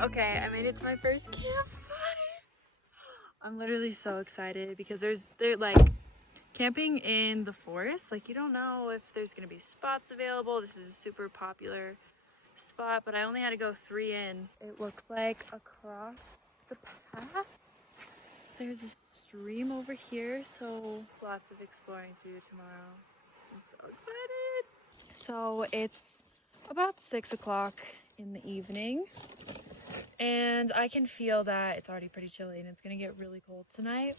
Okay, I made it to my first campsite. I'm literally so excited because they're like camping in the forest. Like you don't know if there's gonna be spots available. This is a super popular spot, but I only had to go 3 in. It looks like across the path there's a stream over here, so lots of exploring to do tomorrow. I'm so excited. So it's about 6 o'clock in the evening, and I can feel that it's already pretty chilly and it's gonna get really cold tonight.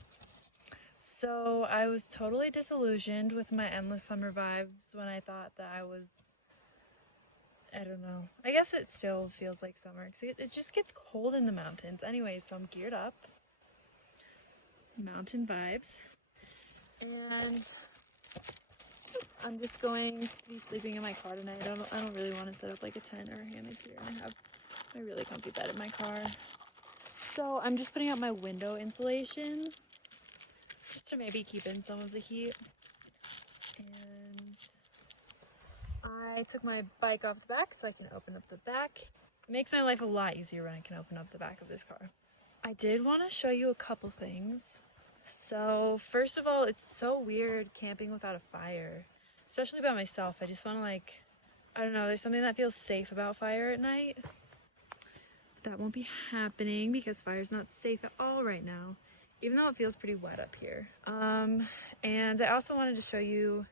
So I was totally disillusioned with my endless summer vibes when I thought that I don't know. I guess it still feels like summer because it just gets cold in the mountains. Anyways, so I'm geared up. Mountain vibes. And I'm just going to be sleeping in my car tonight. I don't really want to set up like a tent or a hammock here. I have my really comfy bed in my car. So I'm just putting out my window insulation just to maybe keep in some of the heat. And I took my bike off the back so I can open up the back. It makes my life a lot easier when I can open up the back of this car. I did want to show you a couple things. So first of all, it's so weird camping without a fire, especially by myself. I just want to I don't know, there's something that feels safe about fire at night. But that won't be happening because fire's not safe at all right now, even though it feels pretty wet up here. And I also wanted to show you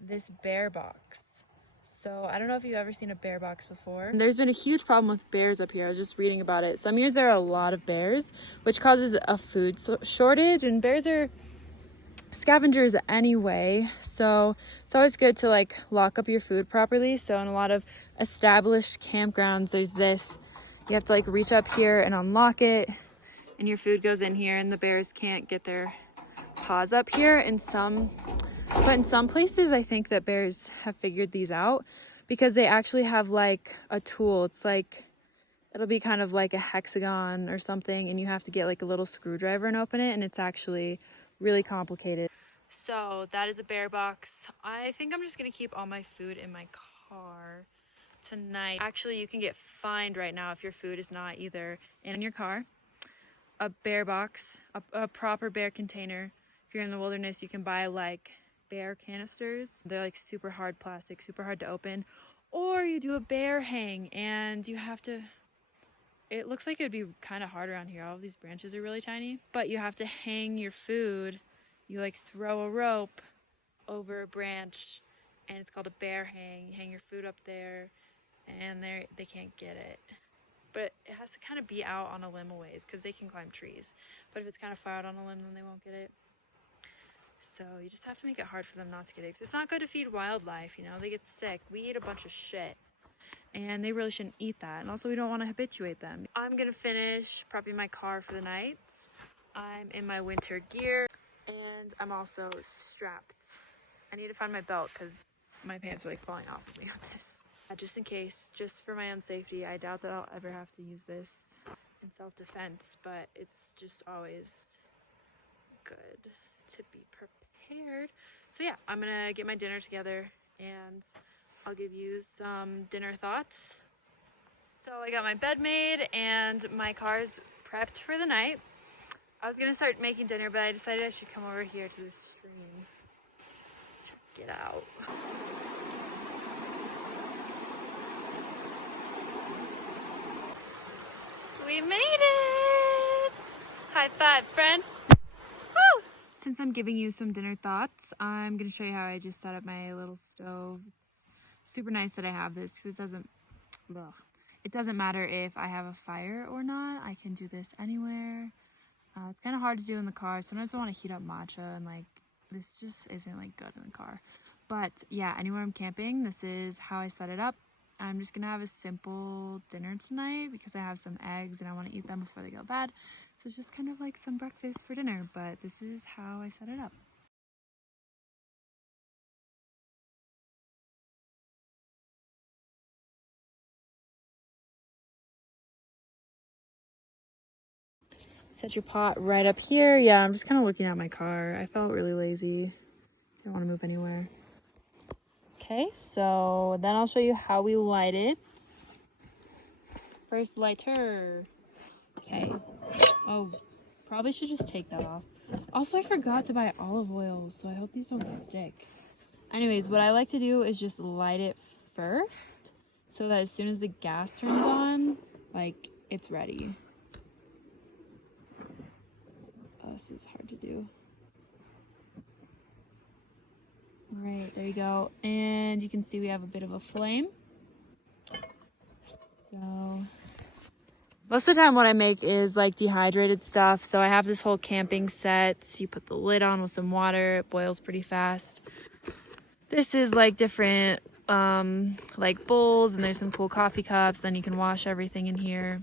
this bear box. So I don't know if you've ever seen a bear box before. There's been a huge problem with bears up here. I was just reading about it. Some years there are a lot of bears, which causes a food shortage, and bears are scavengers anyway. So it's always good to lock up your food properly. So in a lot of established campgrounds, there's this, you have to reach up here and unlock it, and your food goes in here, and the bears can't get their paws up here. But in some places, I think that bears have figured these out because they actually have a tool. It's it'll be kind of like a hexagon or something, and you have to get a little screwdriver and open it, and it's actually really complicated. So that is a bear box. I think I'm just gonna keep all my food in my car tonight. Actually, you can get fined right now if your food is not either in your car. A bear box, a proper bear container. If you're in the wilderness, you can buy bear canisters. They're super hard plastic, super hard to open. Or you do a bear hang, and you have to, it looks like it would be kind of hard around here. All of these branches are really tiny, but you have to hang your food. You throw a rope over a branch, and it's called a bear hang. You hang your food up there, and they can't get it. But it has to kind of be out on a limb a ways because they can climb trees. But if it's kind of far out on a limb, then they won't get it. So you just have to make it hard for them not to get it. 'Cause it's not good to feed wildlife, they get sick. We eat a bunch of shit, and they really shouldn't eat that. And also we don't want to habituate them. I'm gonna finish prepping my car for the night. I'm in my winter gear, and I'm also strapped. I need to find my belt because my pants are falling off of me with this. Just in case, just for my own safety. I doubt that I'll ever have to use this in self-defense, but it's just always good to be prepared. So yeah, I'm gonna get my dinner together and I'll give you some dinner thoughts. So I got my bed made and my car's prepped for the night. I was gonna start making dinner, but I decided I should come over here to the stream. Check it out. We made it! High five, friend. Woo! Since I'm giving you some dinner thoughts, I'm gonna show you how I just set up my little stove. It's super nice that I have this because it doesn't matter if I have a fire or not. I can do this anywhere. It's kind of hard to do in the car. Sometimes I want to heat up matcha, and this just isn't good in the car. But yeah, anywhere I'm camping, this is how I set it up. I'm just gonna have a simple dinner tonight because I have some eggs and I want to eat them before they go bad. So it's just kind of some breakfast for dinner, but this is how I set it up. Set your pot right up here. Yeah, I'm just kind of looking at my car. I felt really lazy. Didn't want to move anywhere. Okay, so then I'll show you how we light it. First lighter. Okay. Oh, probably should just take that off. Also, I forgot to buy olive oil, so I hope these don't stick. Anyways, what I like to do is just light it first, so that as soon as the gas turns on, like, it's ready. Oh, this is hard to do. Alright, there you go. And you can see we have a bit of a flame. So most of the time what I make is like dehydrated stuff. So I have this whole camping set. You put the lid on with some water, it boils pretty fast. This is like different like bowls, and there's some cool coffee cups. Then you can wash everything in here.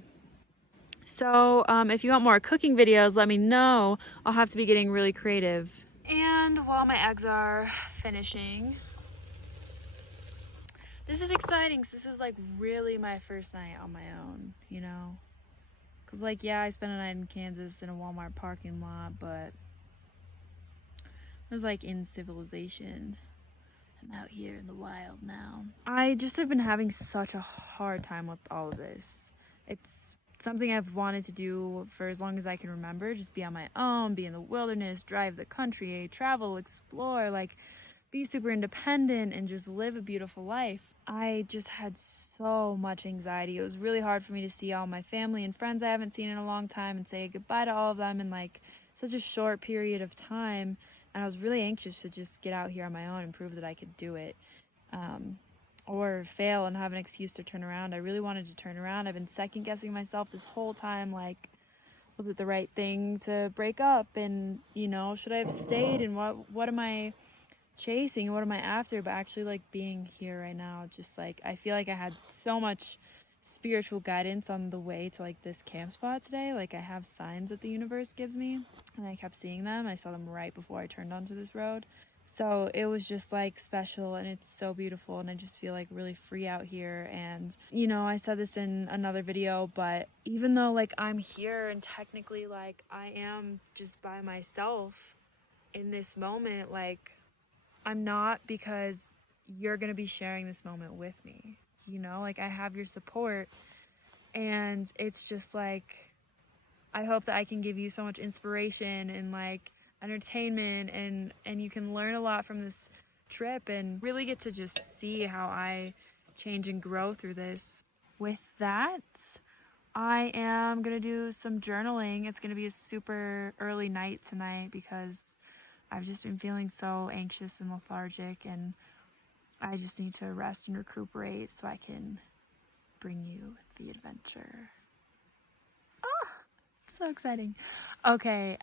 So if you want more cooking videos, let me know. I'll have to be getting really creative. And while my eggs are finishing, this is exciting. So this is like really my first night on my own, you know? Cause like, yeah, I spent a night in Kansas in a Walmart parking lot, but it was like in civilization. I'm out here in the wild now. I just have been having such a hard time with all of this. It's something I've wanted to do for as long as I can remember. Just be on my own, be in the wilderness, drive the country, travel, explore, like be super independent and just live a beautiful life. I just had so much anxiety. It was really hard for me to see all my family and friends I haven't seen in a long time and say goodbye to all of them in like such a short period of time. And I was really anxious to just get out here on my own and prove that I could do it. Or fail and have an excuse to turn around. I really wanted to turn around. I've been second guessing myself this whole time, like, was it the right thing to break up? And, you know, should I have stayed? And what am I chasing? What am I after? But actually, like, being here right now, just like, I feel like I had so much spiritual guidance on the way to like this camp spot today. Like, I have signs that the universe gives me, and I kept seeing them. I saw them right before I turned onto this road. So it was just like special, and it's so beautiful, and I just feel like really free out here. And, you know, I said this in another video, but even though like I'm here and technically like I am just by myself in this moment, like I'm not, because you're gonna be sharing this moment with me, you know, like I have your support. And it's just like, I hope that I can give you so much inspiration and like entertainment, and you can learn a lot from this trip and really get to just see how I change and grow through this. With that, I am gonna do some journaling. It's gonna be a super early night tonight because I've just been feeling so anxious and lethargic, and I just need to rest and recuperate so I can bring you the adventure. So exciting. Okay,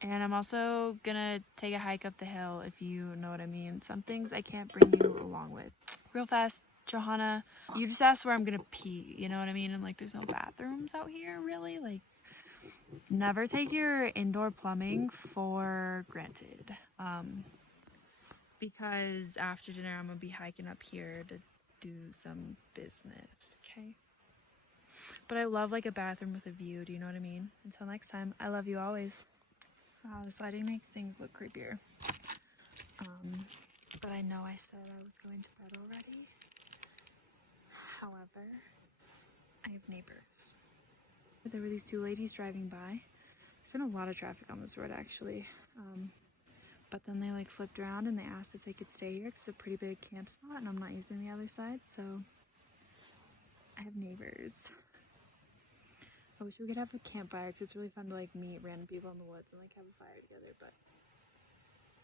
and I'm also gonna take a hike up the hill, if you know what I mean. Some things I can't bring you along with. Real fast, Johanna, you just asked where I'm gonna pee, you know what I mean? And like, there's no bathrooms out here, really. Like, never take your indoor plumbing for granted. Because after dinner, I'm gonna be hiking up here to do some business, okay? But I love like a bathroom with a view, do you know what I mean? Until next time, I love you always. Wow, this lighting makes things look creepier. But I know I said I was going to bed already. However, I have neighbors. There were these two ladies driving by. There's been a lot of traffic on this road actually. But then they like flipped around and they asked if they could stay here because it's a pretty big camp spot and I'm not using the other side, so I have neighbors. I wish we could have a campfire because it's really fun to like meet random people in the woods and like have a fire together, but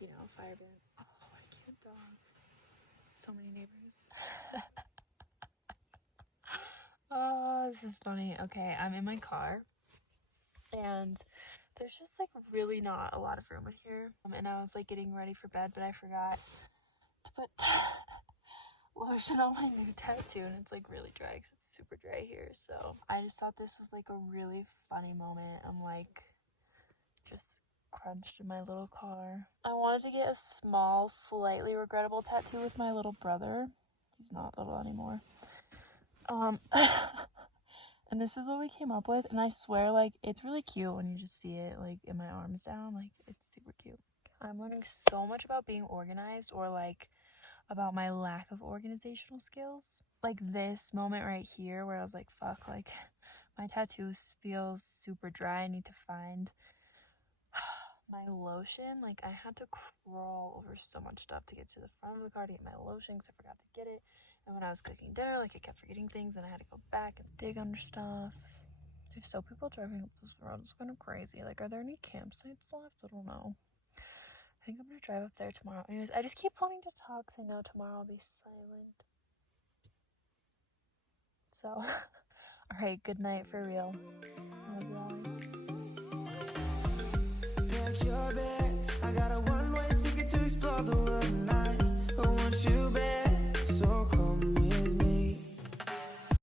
you know, fire ban. Oh, what a cute dog. So many neighbors. Oh, this is funny. Okay, I'm in my car and there's just like really not a lot of room in here. And I was like getting ready for bed, but I forgot to put lotion on my new tattoo, and it's like really dry because it's super dry here. So I just thought this was like a really funny moment. I'm like just crunched in my little car. I wanted to get a small, slightly regrettable tattoo with my little brother. He's not little anymore. And this is what we came up with, and I swear, like, it's really cute when you just see it, like, in my arms down. Like, it's super cute. I'm learning so much about being organized, or, like, about my lack of organizational skills. Like this moment right here where I was like, fuck, like my tattoo feels super dry. I need to find my lotion. Like I had to crawl over so much stuff to get to the front of the car to get my lotion because I forgot to get it. And when I was cooking dinner, like I kept forgetting things and I had to go back and dig under stuff. There's still people driving up this road. It's kind of crazy. Like, are there any campsites left? I don't know. I think I'm gonna drive up there tomorrow. Anyways, I just keep wanting to talk because I know tomorrow I'll be silent. So, alright, good night for real. I love you always. Pack your bags. I got a one-way ticket to explore the world.